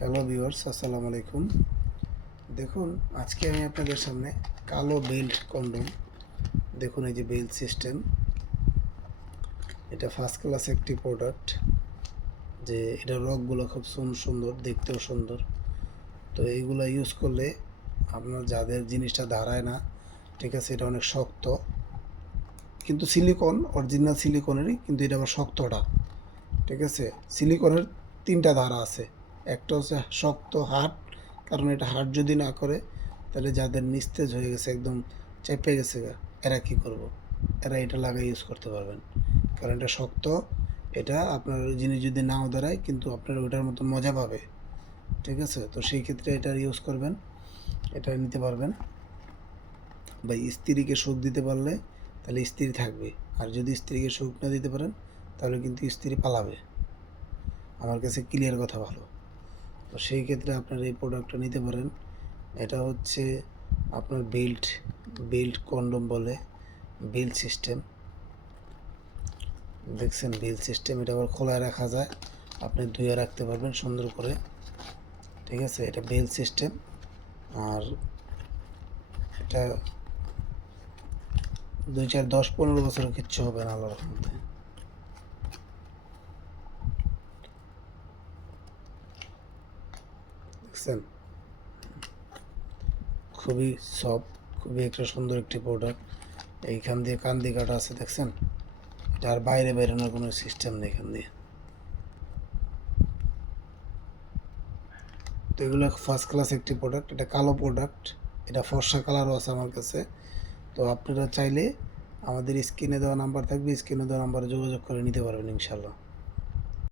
Hello viewers, আসসালামু আলাইকুম। দেখুন, আজকে আমি আপনাদের সামনে কালো বেল্ট কন্ডম, দেখুন এই যে বেল্ট সিস্টেম, এটা ফার্স্ট ক্লাস একটি প্রোডাক্ট। যে এটা রকগুলো খুব সুন্দর, দেখতেও সুন্দর। তো এইগুলো ইউজ করলে আপনার যাদের জিনিসটা দাঁড়ায় না, ঠিক আছে, এটা অনেক শক্ত, কিন্তু সিলিকন, অরিজিনাল সিলিকনেরই, কিন্তু এটা আবার শক্তটা, ঠিক আছে। সিলিকনের তিনটা ধারা আছে, একটা হচ্ছে শক্ত হার্ড, কারণ এটা হার্ড যদি না করে তাহলে যাদের নিস্তেজ হয়ে গেছে, একদম চেপে গেছে, এরা কী করব, এরা এটা লাগাই ইউজ করতে পারবেন, কারণ এটা শক্ত। এটা আপনার জিনিস যদি নাও দাঁড়ায়, কিন্তু আপনার ওটার মতো মজা পাবে, ঠিক আছে। তো সেই ক্ষেত্রে এটা ইউজ করবেন, এটা নিতে পারবেন। বা স্ত্রীকে সুখ দিতে পারলে তাহলে স্ত্রী থাকবে, আর যদি স্ত্রীকে সুখ না দিতে পারেন তাহলে কিন্তু স্ত্রী পালাবে। আমার কাছে ক্লিয়ার কথা ভালো। তো সেই ক্ষেত্রে আপনার এই প্রোডাক্টটা নিতে পারেন। এটা হচ্ছে আপনার বেল্ট কন্ডম বলে, বেল্ট সিস্টেম। দেখছেন বেল্ট সিস্টেম, এটা আবার খোলা রাখা যায়, আপনি ধুয়ে রাখতে পারবেন সুন্দর করে, ঠিক আছে। এটা বেল্ট সিস্টেম, আর এটা 2, 4, 10, 15 বছর কিচ্ছু হবে না আল্লাহর রহমতে। দেখছেন, খুবই সফট, খুবই একটা সুন্দর একটি প্রোডাক্ট। এইখান দিয়ে কান দিয়ে কাটা আছে, দেখছেন। এটা আর বাইরে বেরোনোর কোনো সিস্টেম নেই এখান দিয়ে। তো এগুলো ফার্স্ট ক্লাস একটি প্রোডাক্ট। এটা কালো প্রোডাক্ট, এটা ফর্সা কালারও আছে আমার কাছে। তো আপনারা চাইলে আমাদের স্ক্রিনে দেওয়া নাম্বার থাকবে, স্ক্রিনে দেওয়া নাম্বারে যোগাযোগ করে নিতে পারবেন ইনশাল্লাহ।